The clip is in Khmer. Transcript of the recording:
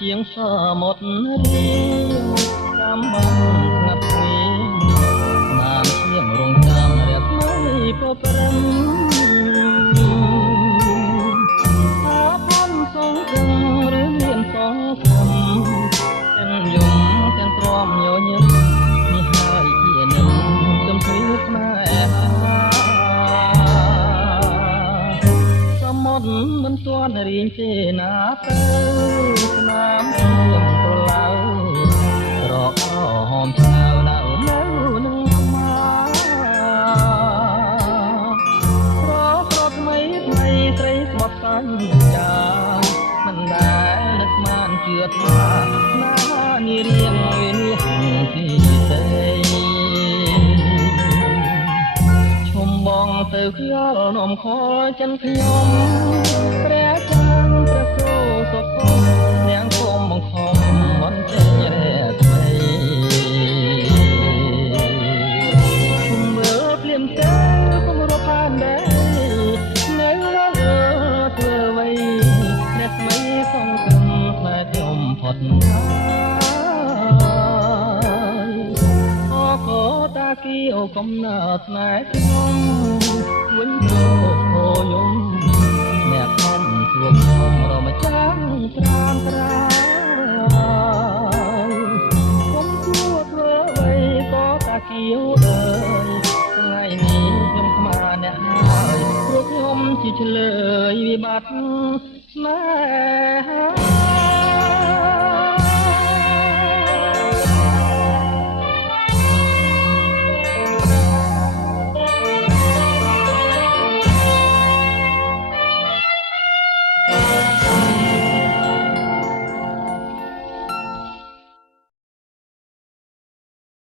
ជាងសមុទ្ររៀងតាមបានស្ងាត់ស្ងៀមបានជាងរងចាំរះថ្មីក៏ព្រឹមថាបានសងគំឬមានសងគំទាំងយំទាំងទ្រាំញញឹមនេះហើយជានឹងទំព្រៀបស្នេហាសមុទ្រមិនទាន់រៀងចេណាទៅស្នាមខ្ញុំប្រឡៅរកក្រហមឆ្ងាវនៅនឹងស្មារកថ្មីថ្មីស្រីស្បត់សញ្ចាមិនដែលនឹកស្មានជឿថាណានារៀងវិនិច្ឆ័យពីស្រីឈុំបងទៅខ្យល់នំខចិនខ្ញុំព្រះចាងព្រះគោសុខនាងគុំបង្ខំមិនចេញរែថ្មីឈុំមើលភ្លាមទៅគុំរកបានដែរនៅធ្វើអ្វីអ្នកស្មីសងគំផ្លែខ្ញុំផុតតាគីអូកំណើស្នេហ៍ខ្ញុំវិញទៅអូយំអ្នកខំជួបខ្ញុំរមចាំត្រានត្រាគុំជួបធ្វើអ្វីក៏តាគីអូអើយថ្ងៃនេះខ្ញុំស្មានអ្នកហើយព្រោះខ្ញុំជាឆ្លើយវិបត្តិស្នេហា